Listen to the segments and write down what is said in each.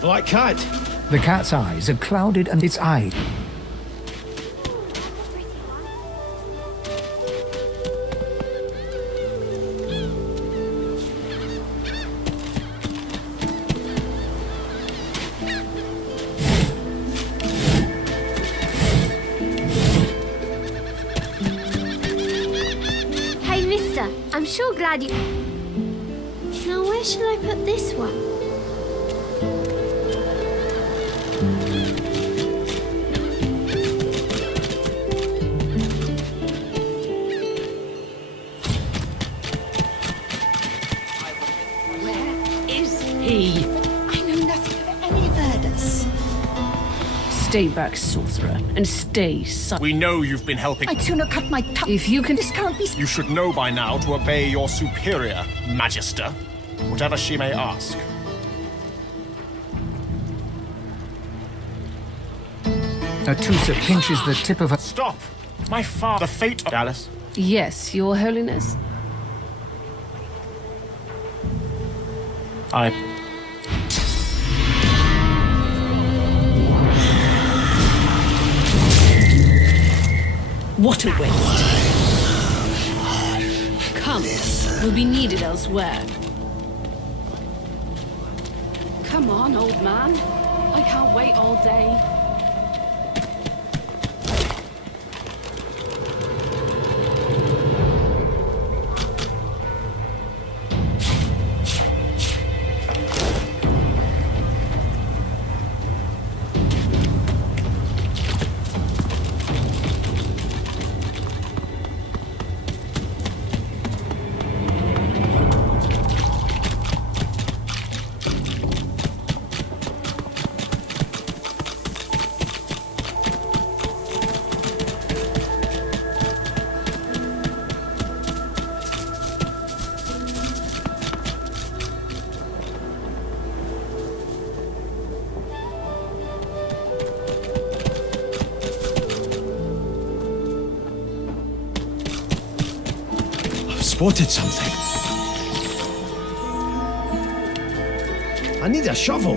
Black cat. The cat's eyes are clouded and its eye. Hey, mister, I'm sure glad you... Now, where should I put this one? I know nothing of any Verdus. Stay back, sorcerer, and stay silent. We know you've been helping. I'd sooner cut my tongue. If you can... This can't be... You should know by now to obey your superior, Magister, whatever she may ask. Atusa pinches the tip of her... Stop! My father, the fate of Alice. Yes, your holiness. What a waste. Come, we'll be needed elsewhere. Come on, old man. I can't wait all day. Spotted something. I need a shovel.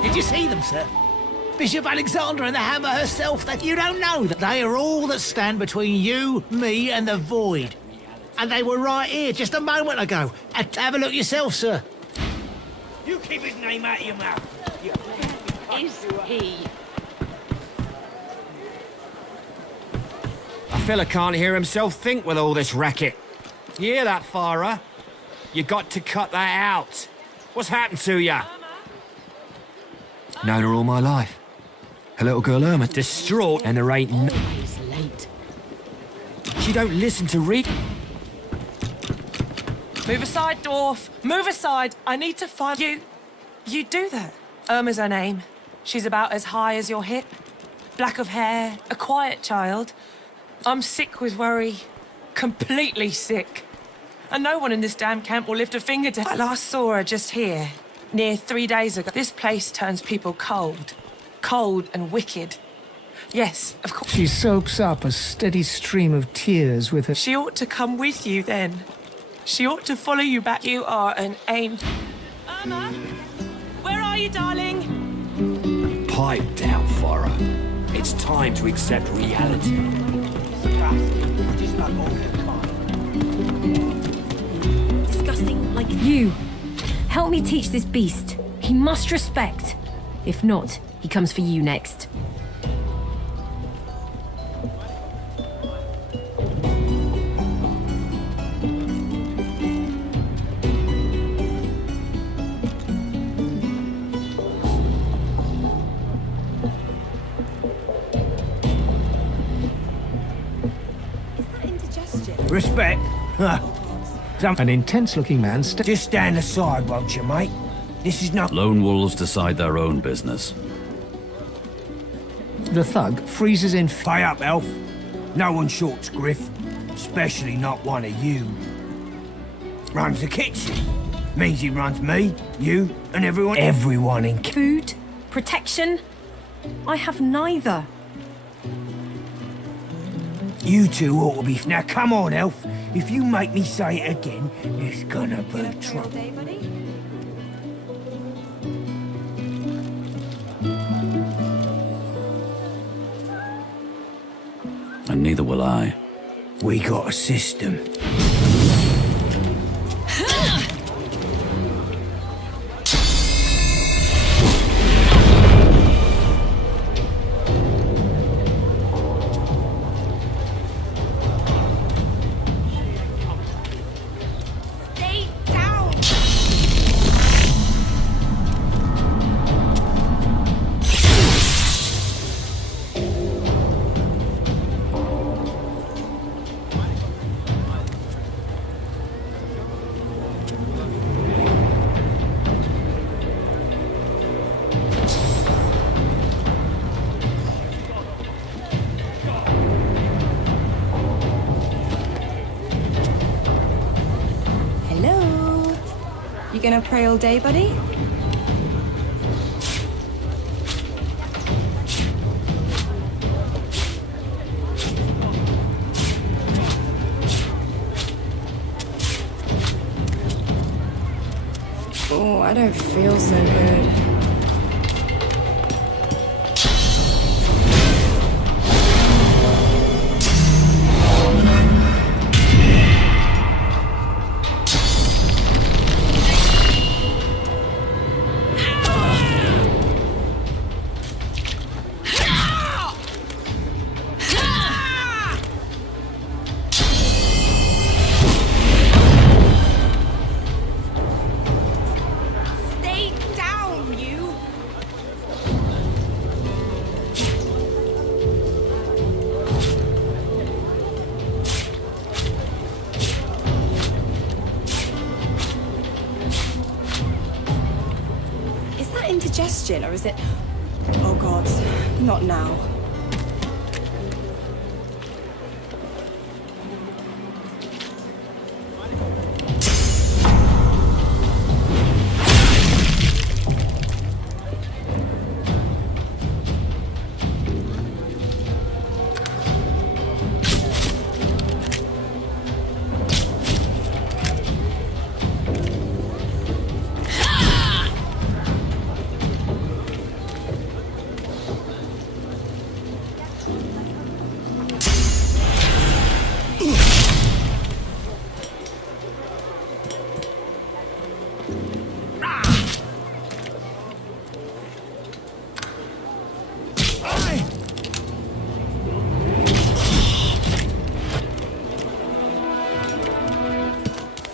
Did you see them, sir? Bishop Alexander and the Hammer herself. That you don't know that they are all that stand between you, me, and the void. And they were right here just a moment ago. Have a look yourself, sir. You keep his name out of your mouth. Is he? A fella can't hear himself think with all this racket. You hear that, Farah? You got to cut that out. What's happened to ya? Known her all my life. Her little girl Irma distraught and there ain't no... Always late. She don't listen to read. Move aside, dwarf. Move aside. I need to find you. You do that. Irma's her name. She's about as high as your hip. Black of hair. A quiet child. I'm sick with worry. Completely sick. And no one in this damn camp will lift a finger to... I last saw her just here. Near 3 days ago. This place turns people cold. Cold and wicked. Yes, of course. She soaks up a steady stream of tears with her. She ought to come with you then. She ought to follow you back. You are an aim. Irma, where are you, darling? Pipe down, Farah. It's time to accept reality. Disgusting like you. Help me teach this beast. He must respect. If not, he comes for you next. Respect? An intense-looking man Just stand aside, won't you, mate? This is not... Lone wolves decide their own business. The thug freezes in... Pay up, elf. No one shorts Griff. Especially not one of you. Runs the kitchen. Means he runs me, you, and everyone... Everyone in... Food? Protection? I have neither. You two ought to be... Now, come on, elf. If you make me say it again, it's gonna be trouble. And neither will I. We got a system. You gonna pray all day, buddy? Oh, I don't feel so good. Stay down, you indigestion or is it... Oh God, not now.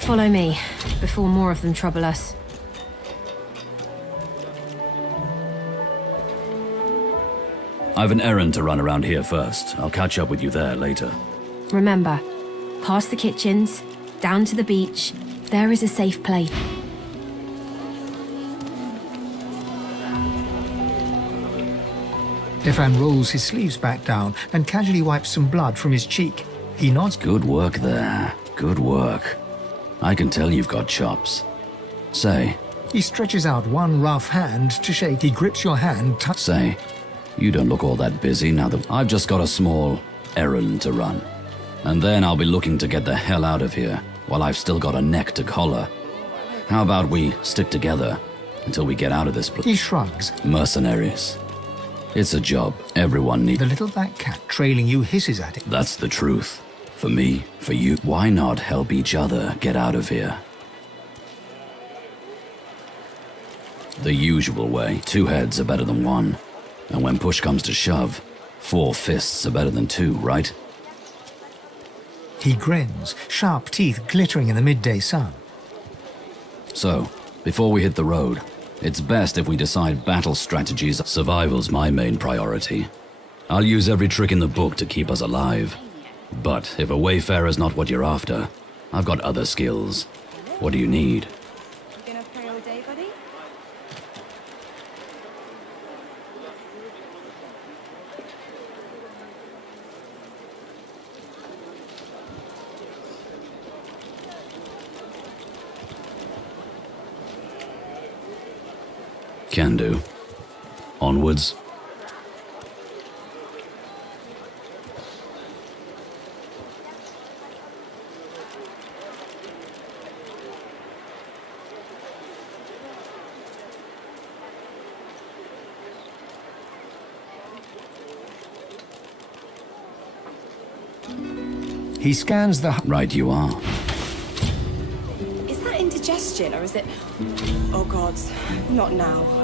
Follow me, before more of them trouble us. I've an errand to run around here first. I'll catch up with you there later. Remember, past the kitchens, down to the beach, there is a safe place. Irfan rolls his sleeves back down and casually wipes some blood from his cheek. He nods. Good work there. Good work. I can tell you've got chops. Say. He stretches out one rough hand to shake. He grips your hand. Say, you don't look all that busy now that I've just got a small errand to run. And then I'll be looking to get the hell out of here while I've still got a neck to collar. How about we stick together until we get out of this place? He shrugs. Mercenaries. It's a job everyone needs. The little black cat trailing you hisses at it. That's the truth. For me, for you. Why not help each other get out of here? The usual way. 2 heads are better than 1. And when push comes to shove, 4 fists are better than 2, right? He grins, sharp teeth glittering in the midday sun. So, before we hit the road, it's best if we decide battle strategies. Survival's my main priority. I'll use every trick in the book to keep us alive. But if a wayfarer's not what you're after, I've got other skills. What do you need? You gonna pray all day, buddy? Can do. Onwards. He scans the... Right you are. Is that indigestion or is it... Oh God, not now.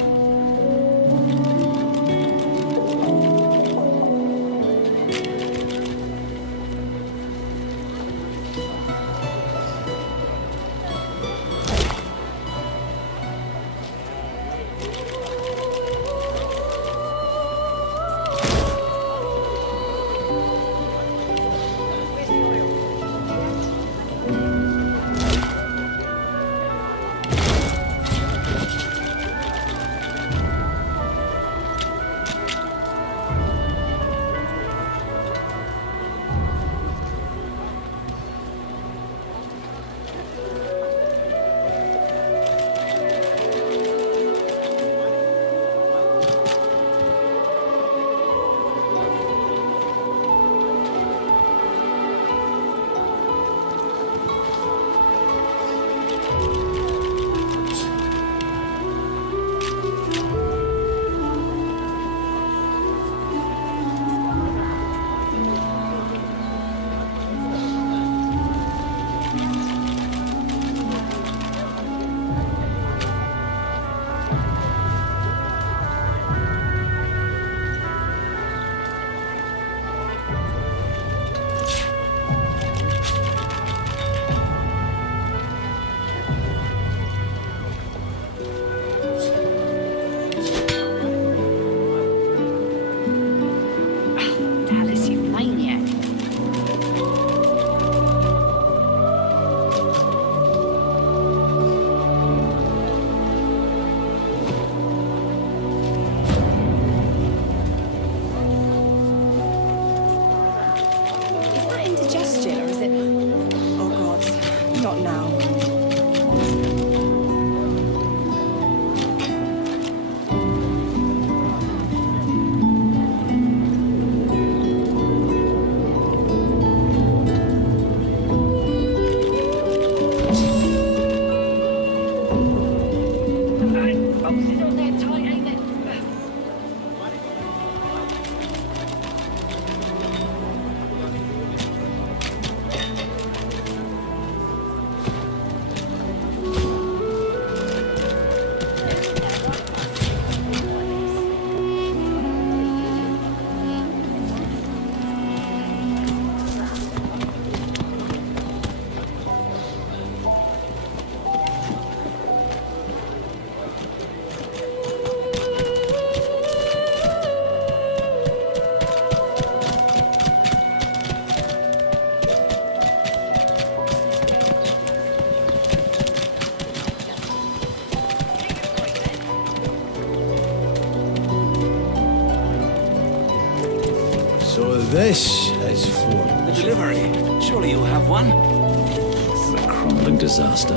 So this is for The delivery. Surely you'll have one. A crumbling disaster.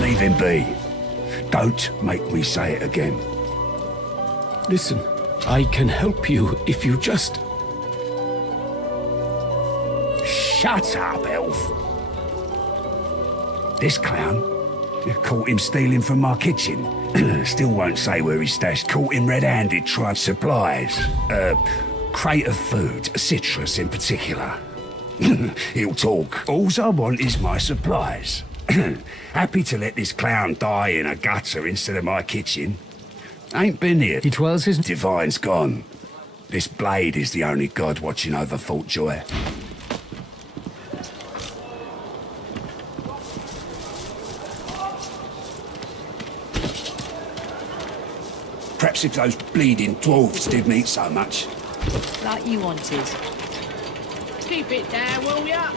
Leave him be. Don't make me say it again. Listen, I can help you if you just... Shut up, elf. This clown, caught him stealing from my kitchen. Still won't say where he stashed. Caught him red-handed trying supplies. Crate of food, citrus in particular. He'll talk. All I want is my supplies. Happy to let this clown die in a gutter instead of my kitchen. Ain't been here. He twirls his... Divine's gone. This blade is the only god watching over Fort Joy. Perhaps if those bleeding dwarves didn't eat so much. Like you wanted. Keep it down, will ya?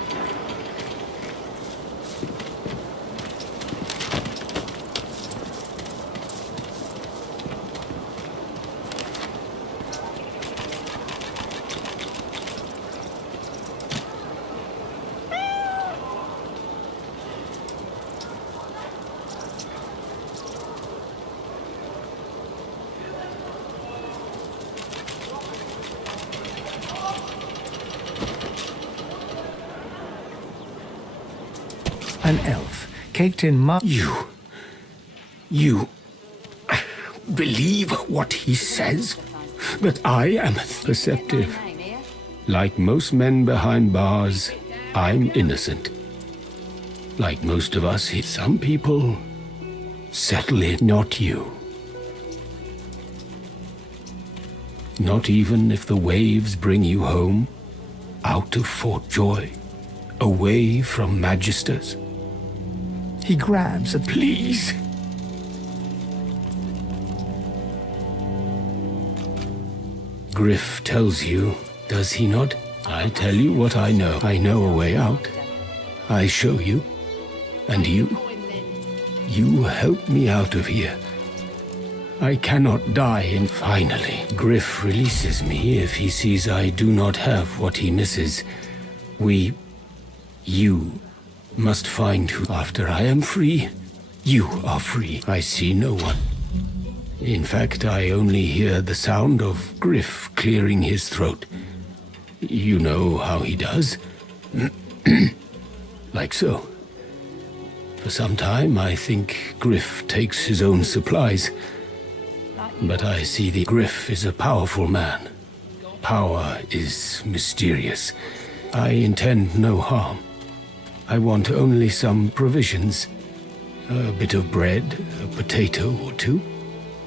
An elf, caked in mud. You believe what he says? But I am perceptive. Like most men behind bars, I'm innocent. Like most of us, some people settle it, not you. Not even if the waves bring you home, out of Fort Joy, away from Magisters. He grabs a... Please. Griff tells you, does he not? I tell you what I know. I know a way out. I show you. And you help me out of here. I cannot die in... Finally, Griff releases me if he sees I do not have what he misses. You must find who. After I am free, you are free. I see no one. In fact, I only hear the sound of Griff clearing his throat. You know how he does. Like so. For some time, I think Griff takes his own supplies. But I see the Griff is a powerful man. Power is mysterious. I intend no harm. I want only some provisions. A bit of bread, a potato or two.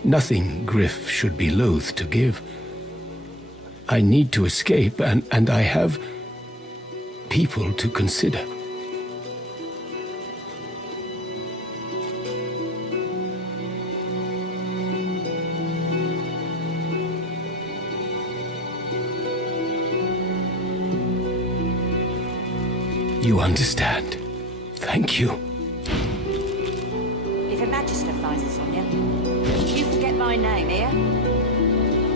Nothing Griff should be loath to give. I need to escape, and I have people to consider. You understand. Thank you. If a magister finds us on you, you forget my name here.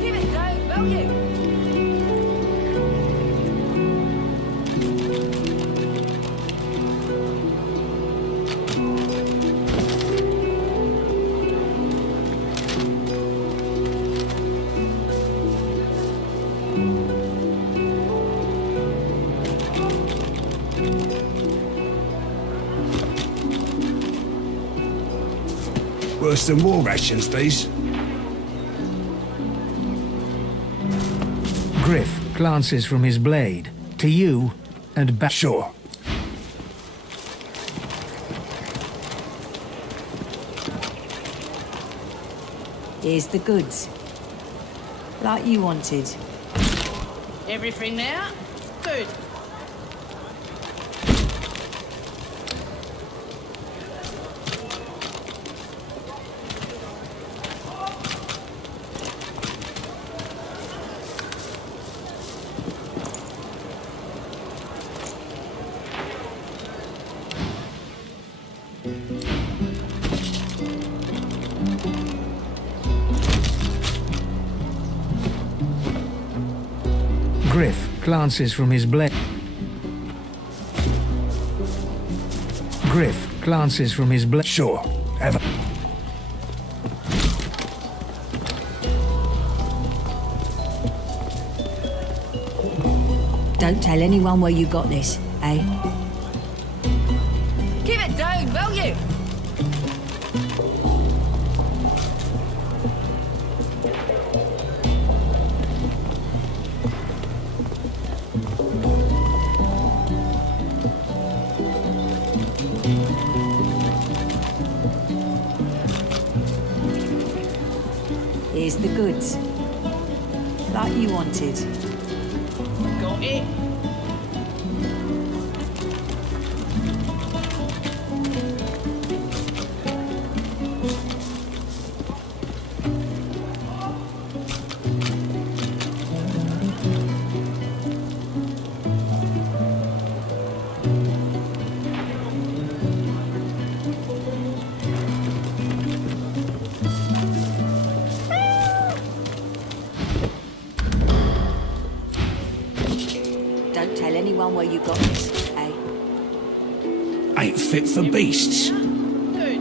Give it though, will you? Worse than war rations, these. Griff glances from his blade to you and back. Sure. Here's the goods. Like you wanted. Everything there? Good. Griff glances from his blade. Griff glances from his blade. Sure. Have a... Don't tell anyone where you got this, eh? Keep it down, will you? Here's the goods. Like you wanted. Got it. Don't tell anyone where you got this, eh? Ain't fit for beasts. Good.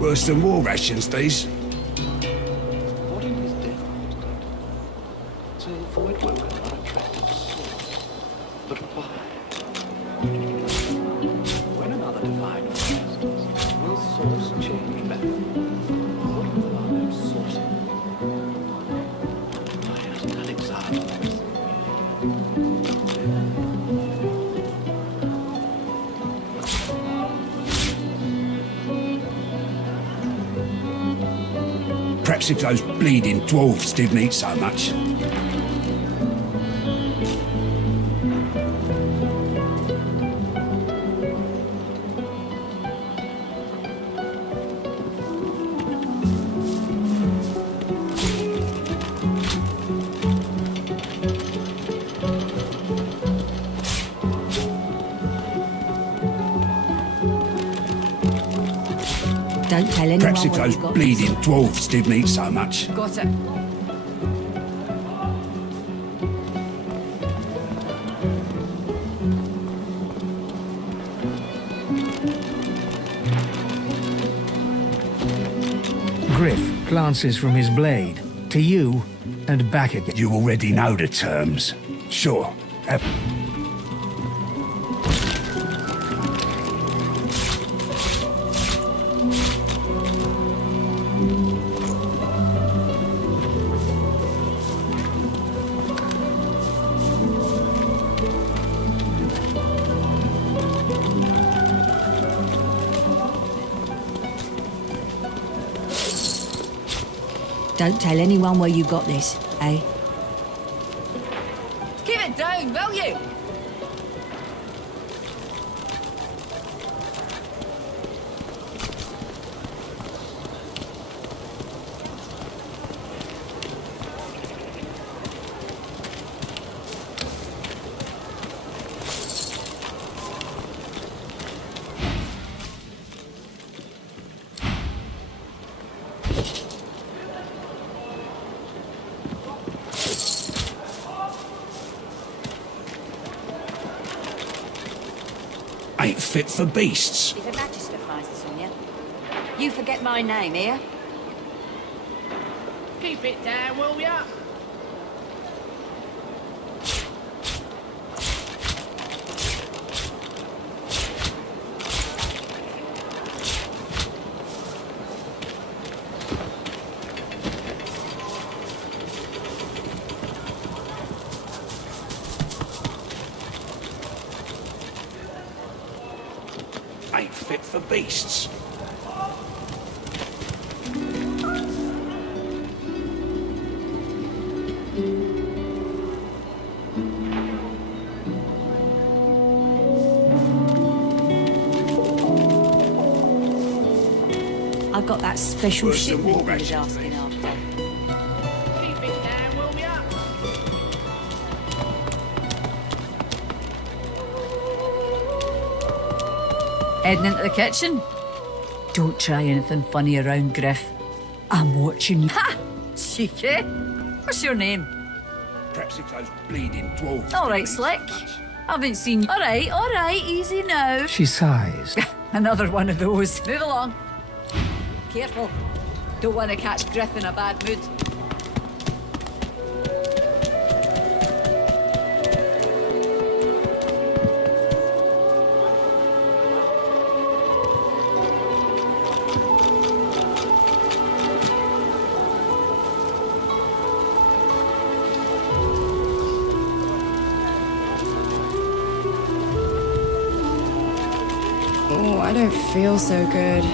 Worse than war rations, these. Perhaps if those bleeding dwarves didn't eat so much. Don't tell anyone Perhaps if where those you got bleeding dwarves didn't eat so much. Got it. Griff glances from his blade to you and back again. You already know the terms. Sure. Have... Don't tell anyone where you got this, eh? Keep it down, will you? ain't fit for beasts. If a magister finds this on you, you forget my name, here? Keep it down, will ya? Ain't fit for beasts. I've got that special Where's the shipment war he was ration, asking after. Keep it down, will ya? Heading into the kitchen? Don't try anything funny around, Griff. I'm watching you. Ha! Cheeky. What's your name? Perhaps it's those bleeding dwarves. All right, Slick. Haven't seen you. All right, easy now. She sighs. Another one of those. Move along. Careful. Don't want to catch Griff in a bad mood. Oh, I don't feel so good.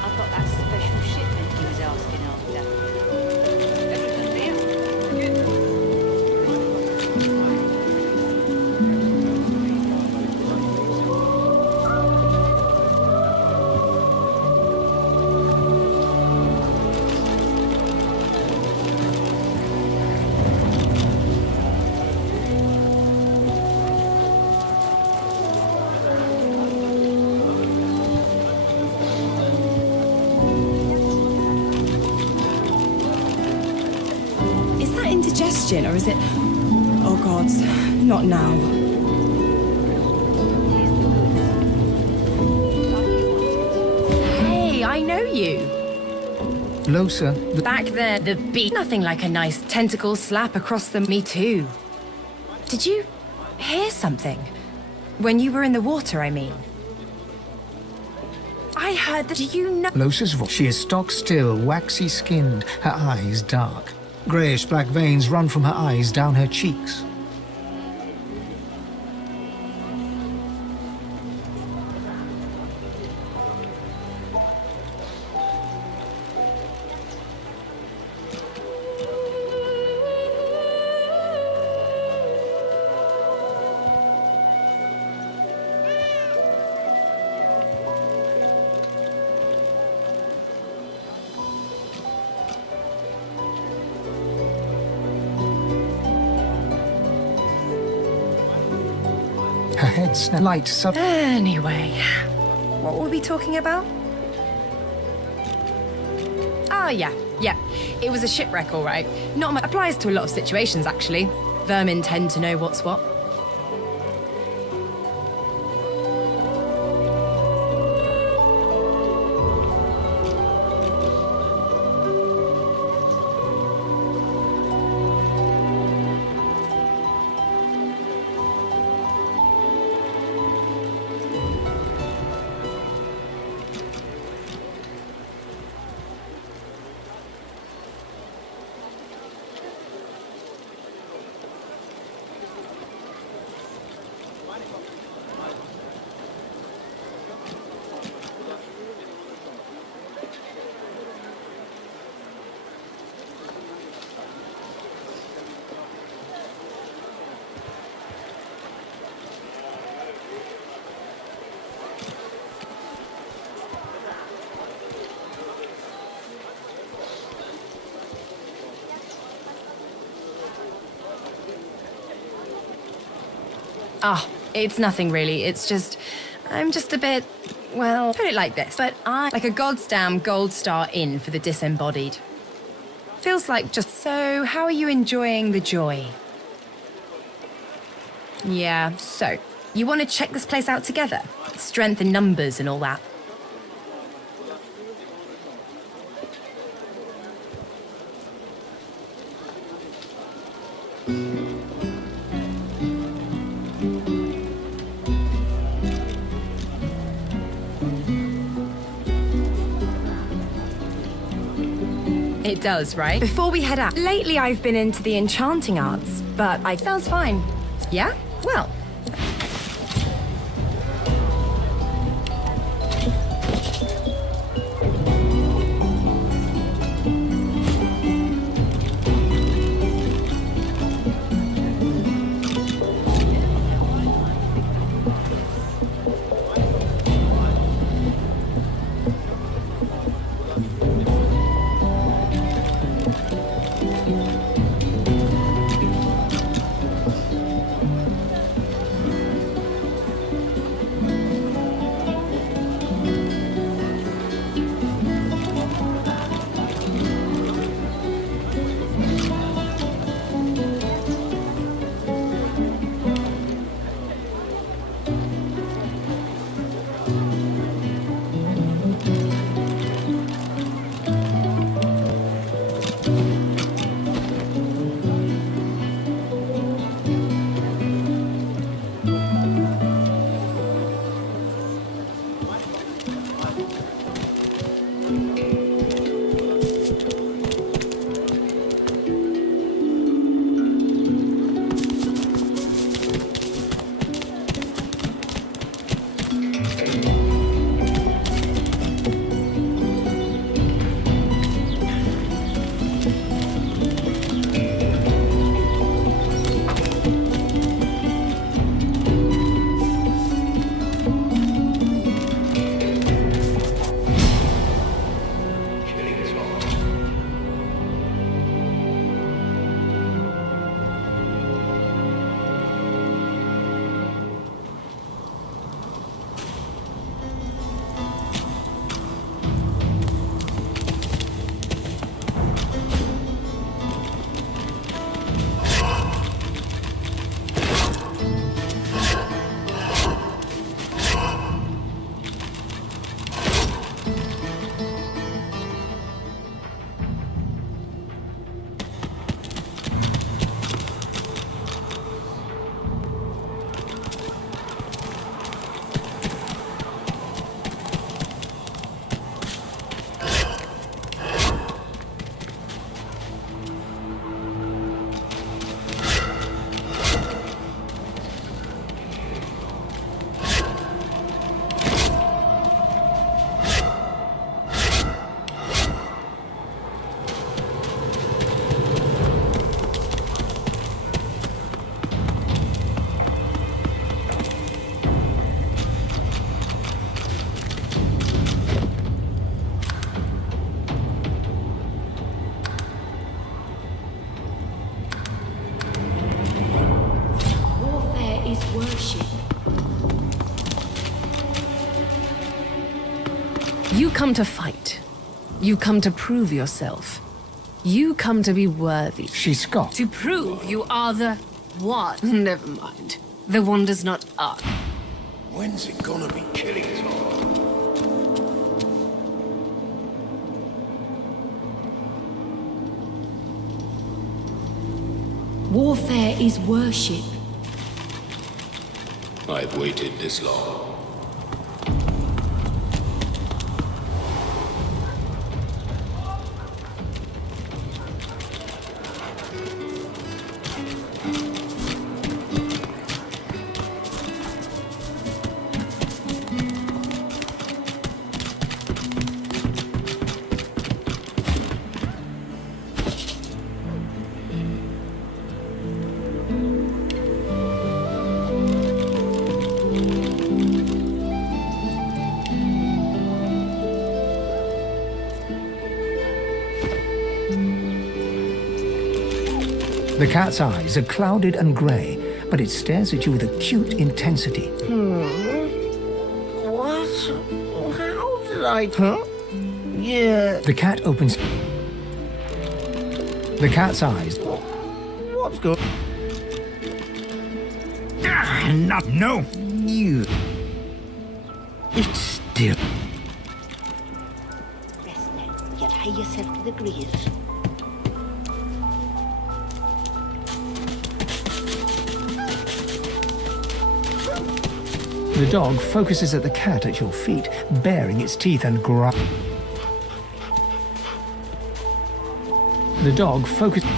I've got that special shipment he was asking after. Everything there? Good. Is that indigestion or is it... Oh God, not now. Hey, I know you. Losa, Back there, the beat. Nothing like a nice tentacle slap across the me too. Did you hear something? When you were in the water, I mean. I heard that. Do you know? Losa's voice. She is stock still, waxy skinned, her eyes dark. Greyish black veins run from her eyes down her cheeks. Her head light sub. Anyway, what were we talking about? Oh, yeah. It was a shipwreck, all right. Not much. Applies to a lot of situations, actually. Vermin tend to know what's what. Oh, it's nothing really. It's just, I'm just a bit, well, put it like this. But I'm like a goddamn gold star in for the disembodied. Feels like just, so how are you enjoying the joy? Yeah, so, you want to check this place out together? Strength in numbers and all that. It does, right? Before we head out, lately I've been into the enchanting arts, but sounds fine. Yeah? Well. You come to fight. You come to prove yourself. You come to be worthy. She's got. To prove you are the one. Never mind. The one does not up. When's it gonna be killing time? Warfare is worship. I've waited this long. The cat's eyes are clouded and grey, but it stares at you with acute intensity. What? How did I... Huh? Yeah. The cat opens... The cat's eyes... What's good? No. You... It's still... Best bet, you tie yourself to the grills. The dog focuses at the cat at your feet, baring its teeth and growl. The dog focuses...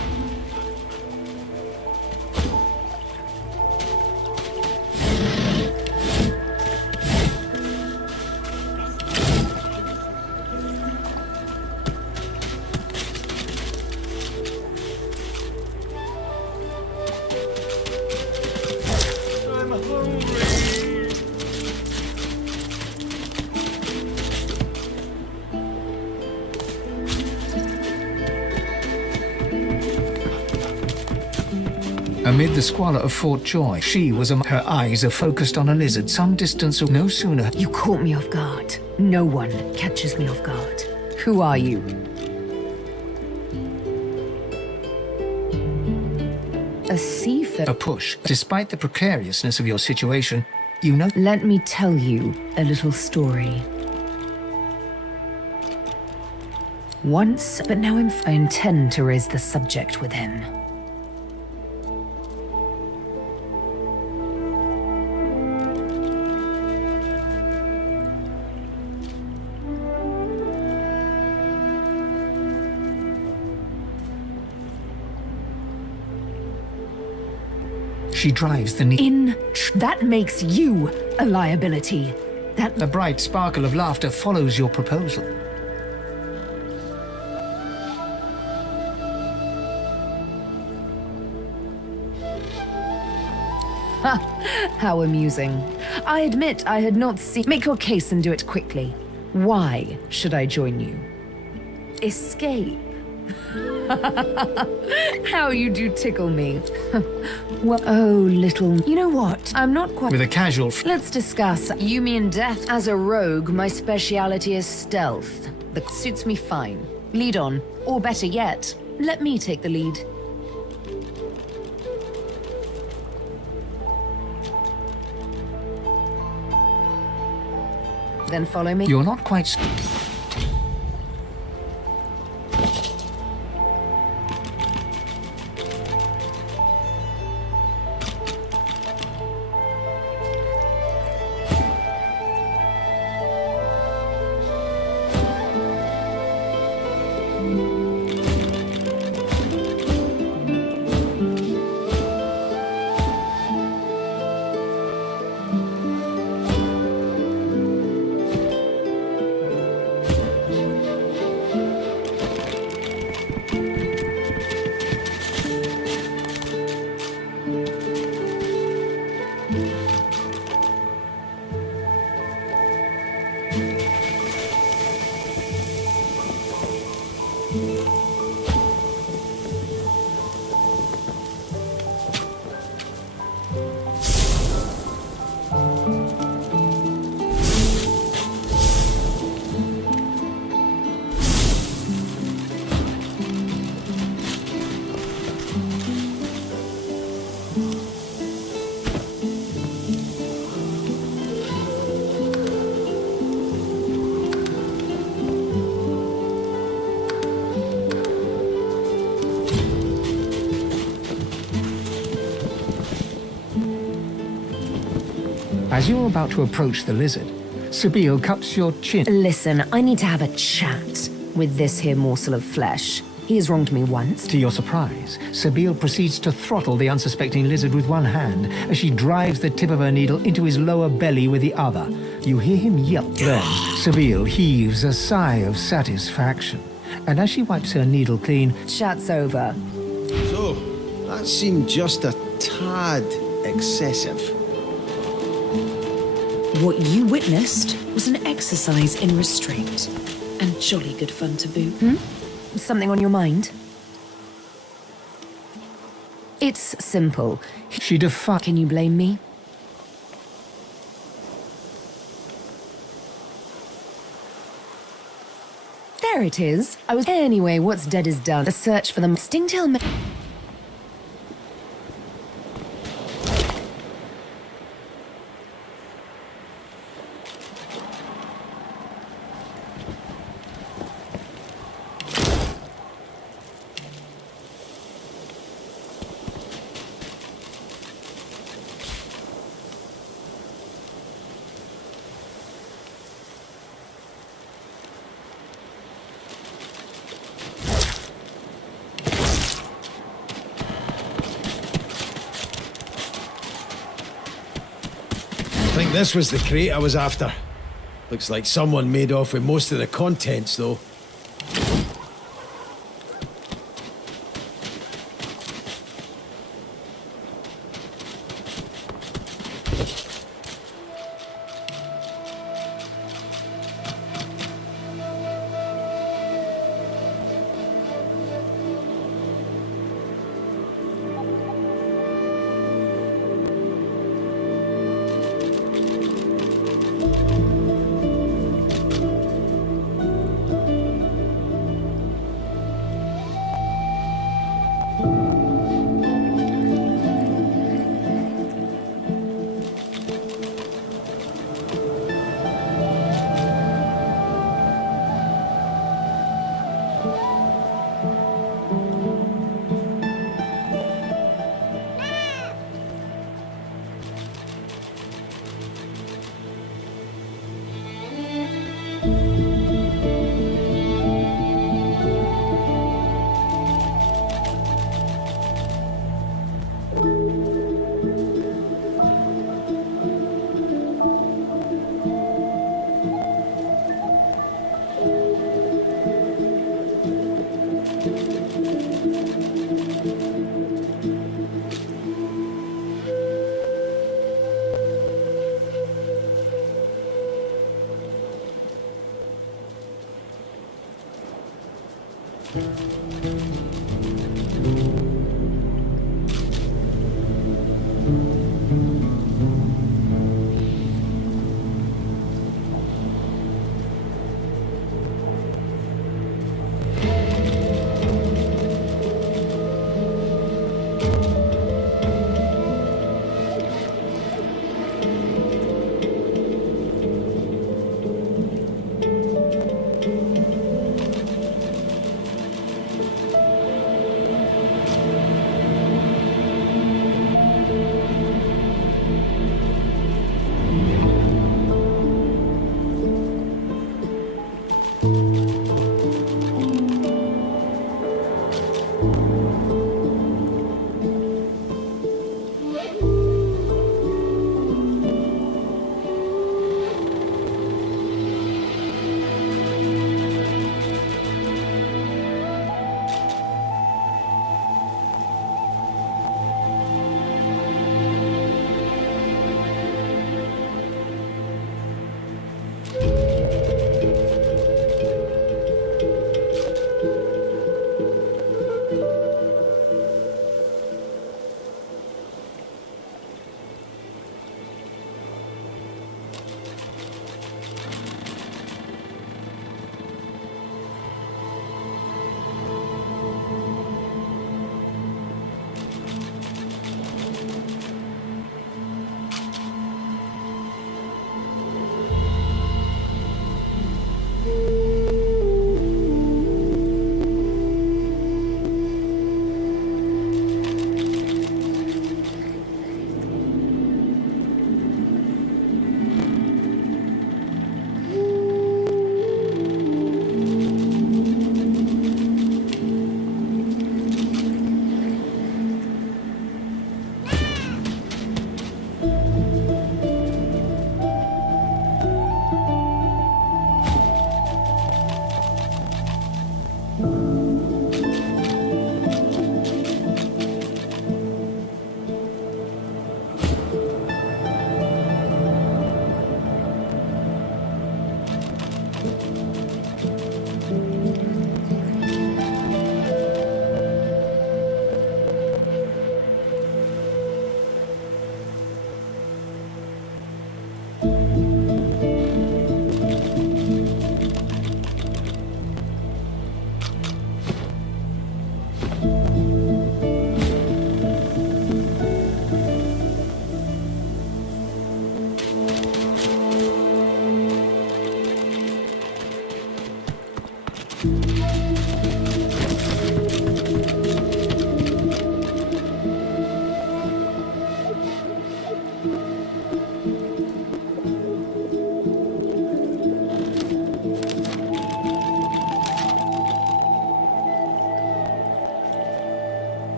Amid the squalor of Fort Joy, she was among... Her eyes are focused on a lizard some distance away. No sooner... You caught me off guard. No one catches me off guard. Who are you? A seafarer. A push. Despite the precariousness of your situation, you know... Let me tell you a little story. Once, but now I intend to raise the subject with him. She drives the knee. That makes you a liability. A bright sparkle of laughter follows your proposal. How amusing. I admit I had not seen... Make your case and do it quickly. Why should I join you? Escape. How you do tickle me. Well, oh, little... You know what? I'm not quite... With a casual... Let's discuss. You mean death? As a rogue, my speciality is stealth. That suits me fine. Lead on. Or better yet, let me take the lead. Then follow me. You're not quite... As you're about to approach the lizard, Sabine cups your chin. Listen, I need to have a chat with this here morsel of flesh. He has wronged me once. To your surprise, Sabine proceeds to throttle the unsuspecting lizard with one hand as she drives the tip of her needle into his lower belly with the other. You hear him yelp. Then, Sabine heaves a sigh of satisfaction, and as she wipes her needle clean... Chat's over. So, that seemed just a tad excessive. What you witnessed was an exercise in restraint. And jolly good fun to boot. Something on your mind? It's simple. She defied. Can you blame me? There it is. Anyway, what's dead is done. The search for the Stingtail. I think this was the crate I was after. Looks like someone made off with most of the contents, though.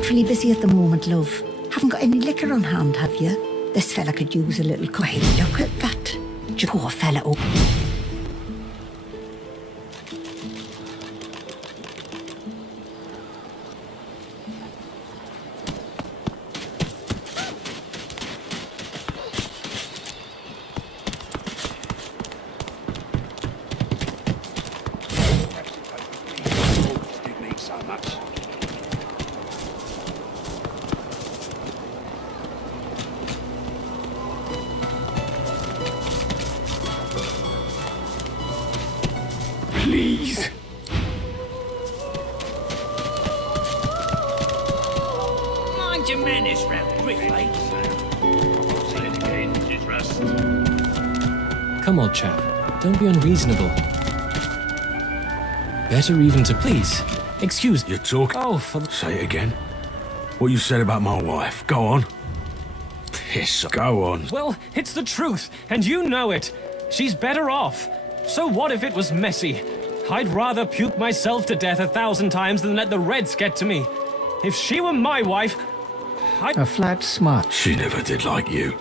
Frightfully busy at the moment, love. Haven't got any liquor on hand, have you? This fella could use a little quiet. Look at that. Poor fella. Oh. Please. Mind your manners round Come on, chap. Don't be unreasonable. Better even to please. Excuse. You talk. Oh, for... Say it again. What you said about my wife. Go on. Piss. Go on. Well, it's the truth, and you know it. She's better off. So what if it was messy? I'd rather puke myself to death 1,000 times than let the Reds get to me. If she were my wife, I'd... A flat smile. She never did like you.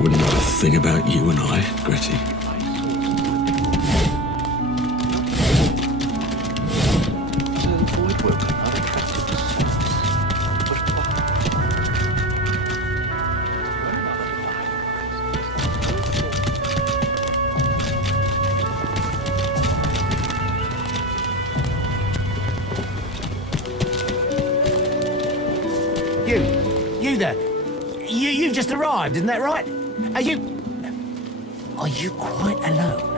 Wouldn't know a thing about you and I, Gretty. You there. You've just arrived, isn't that right? Are you quite alone?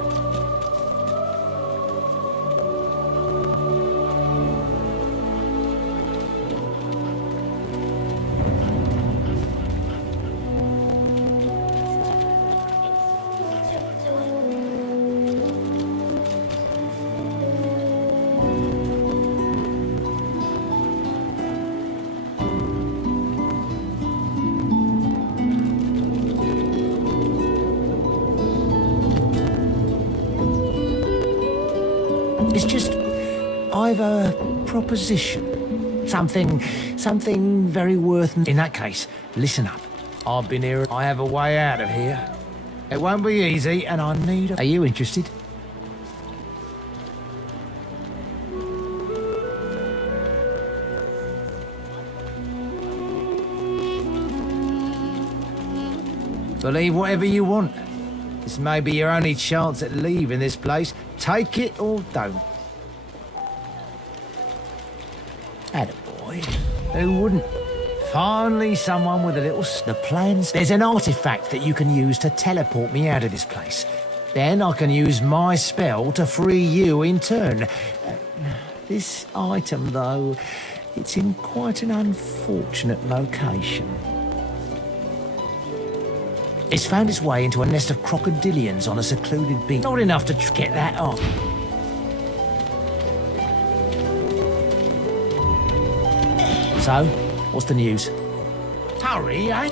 It's just, I've a proposition. Something very worth... In that case, listen up. I've been here, I have a way out of here. It won't be easy, and I need a... Are you interested? Believe whatever you want. This may be your only chance at leaving this place. Take it or don't. Attaboy. Who wouldn't? Finally, someone with a little... The plans... There's an artifact that you can use to teleport me out of this place. Then I can use my spell to free you in turn. This item, though, it's in quite an unfortunate location. It's found its way into a nest of crocodilians on a secluded beach. Not enough to get that on. So, what's the news? Hurry, eh?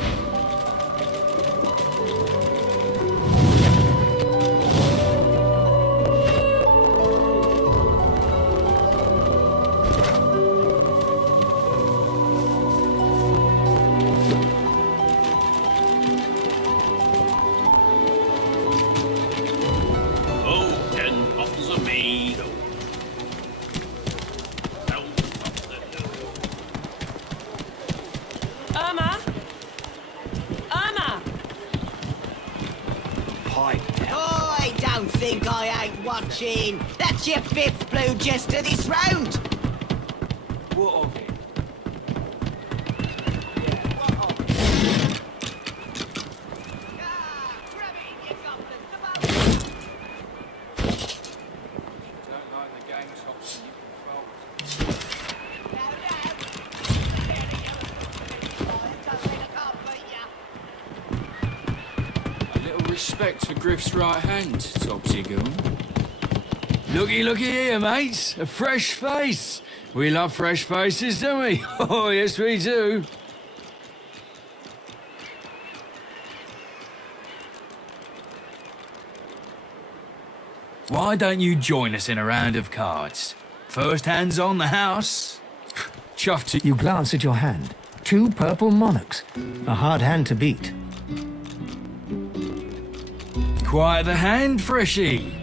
That's your 5th blue jester this round. What of it? A little respect for Griff's right hand, Topsy Goon. Looky here, mates. A fresh face. We love fresh faces, don't we? Oh, yes, we do. Why don't you join us in a round of cards? First hands on the house. Chuff to... You glance at your hand. 2 purple monarchs. A hard hand to beat. Quite the hand, Freshie.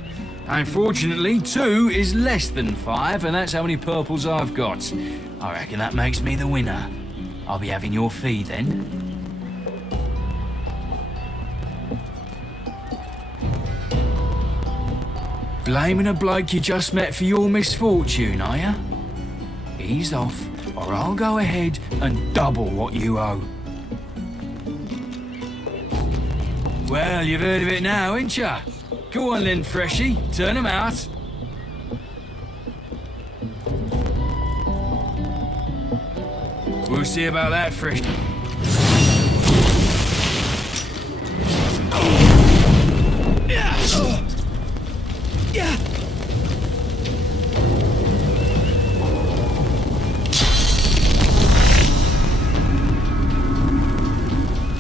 Unfortunately, 2 is less than 5, and that's how many purples I've got. I reckon that makes me the winner. I'll be having your fee then. Blaming a bloke you just met for your misfortune, are ya? Ease off, or I'll go ahead and double what you owe. Well, you've heard of it now, ain't ya? Go on then, Freshie, turn 'em out. We'll see about that, Fresh.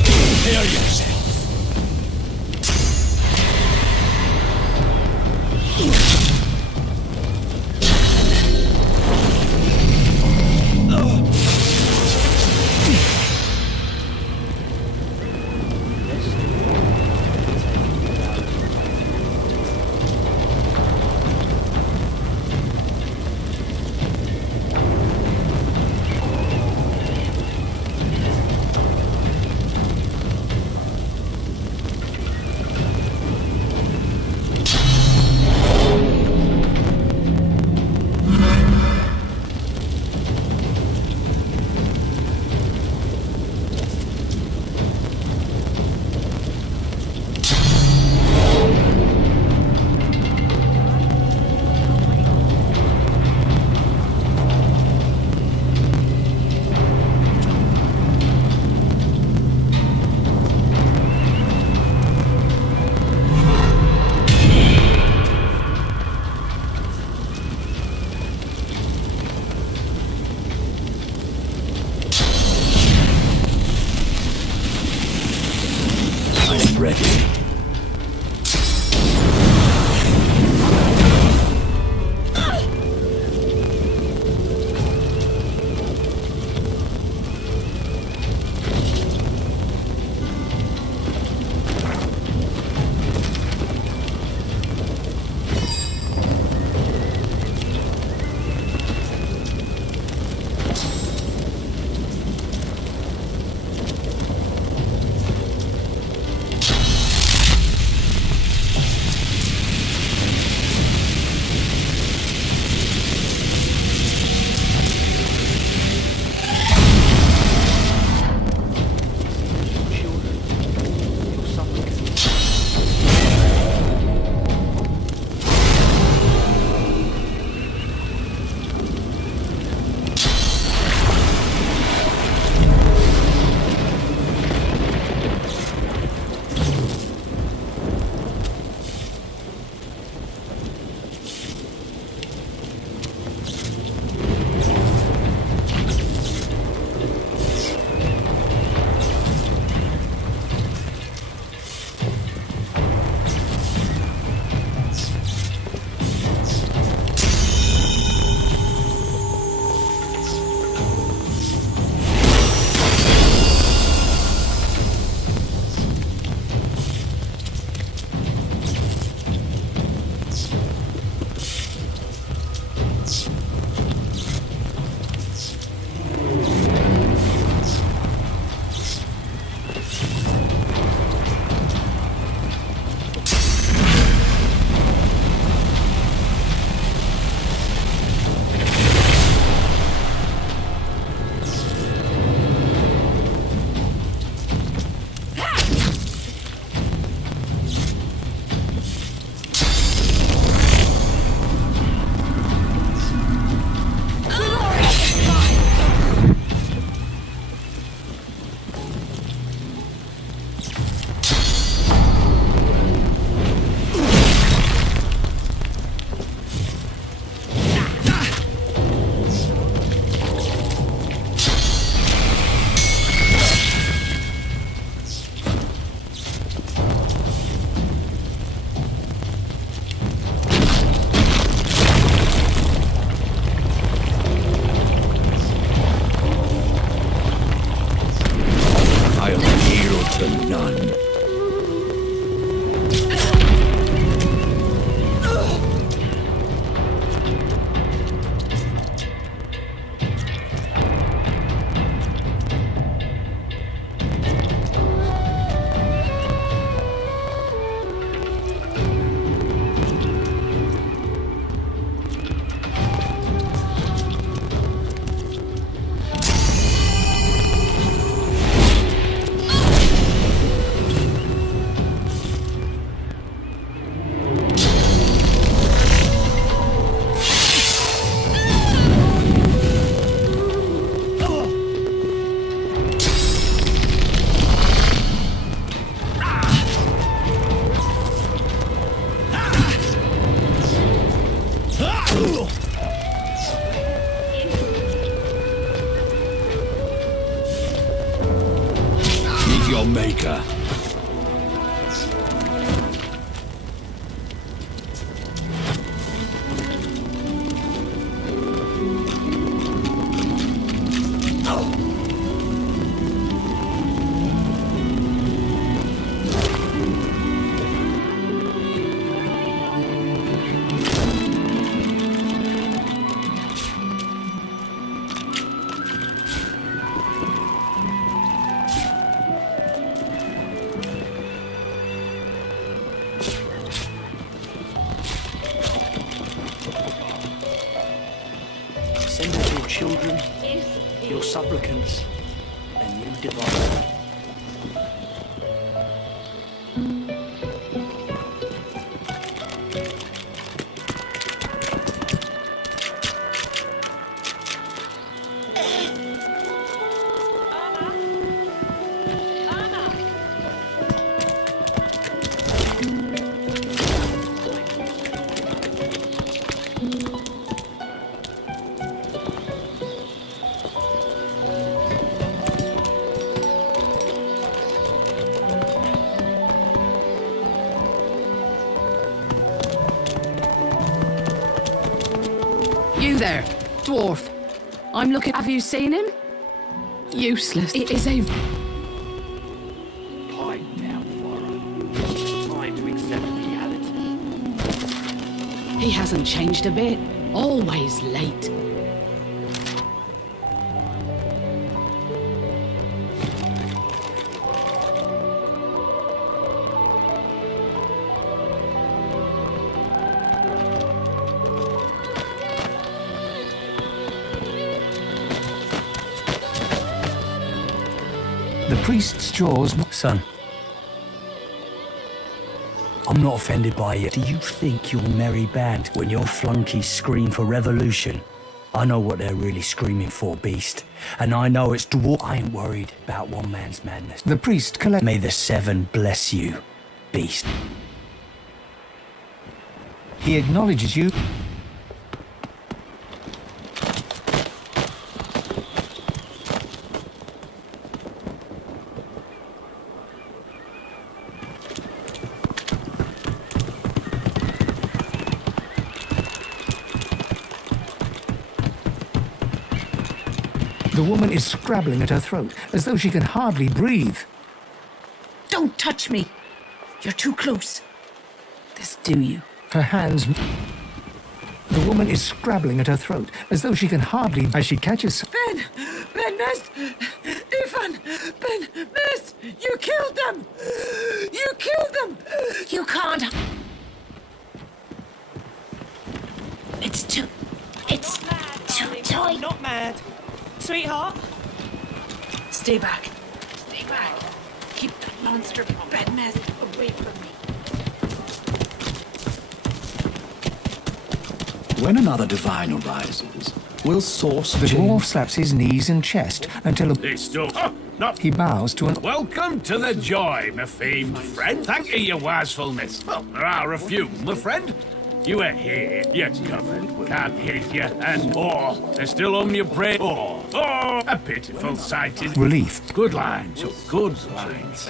Prepare yourself. Meet your maker. Send us your children, your supplicants, and you divine. You there, dwarf. I'm looking. Have you seen him? Useless. It is a. Pipe down, Warren. Time to accept reality. He hasn't changed a bit. Always late. The priest's jaws... Son, I'm not offended by it. Do you think you'll merry band when your flunkies scream for revolution? I know what they're really screaming for, beast. And I know it's dwarf. I ain't worried about one man's madness. The priest collect... May the seven bless you, beast. He acknowledges you. The woman is scrabbling at her throat, as though she can hardly breathe. Don't touch me. You're too close. This do you. Her hands... The woman is scrabbling at her throat, as though she can hardly... As she catches... Ben! Ben, Nest! Ethan! Ben, Nest! You killed them! You killed them! You can't... It's too tight. Not mad. Sweetheart? Stay back. Stay back. Keep that monster Ben Nest away from me. When another divine arises, we'll source The dwarf slaps his knees and chest until he bows to an... Welcome to the joy, my famed friend. Thank you, your wisefulness. Well, there are a few, my friend. You are here, you're covered, can't hit you, and they're still on your brain. A pitiful sight is... Relief. Good lines, good lines.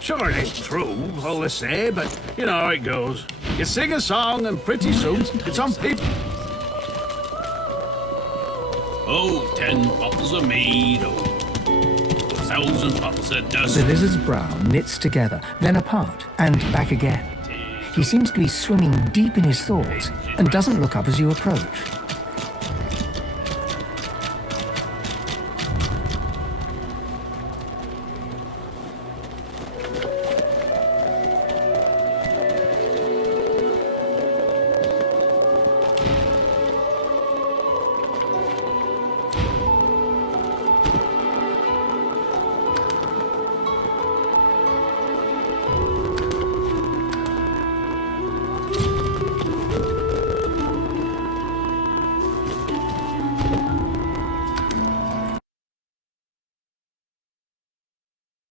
Sure, it ain't true, all they say, but you know how it goes. You sing a song, and pretty soon it's on people. 10 bottles of mead, 1,000 bottles of dust. The lizard's brow knits together, then apart, and back again. He seems to be swimming deep in his thoughts and doesn't look up as you approach.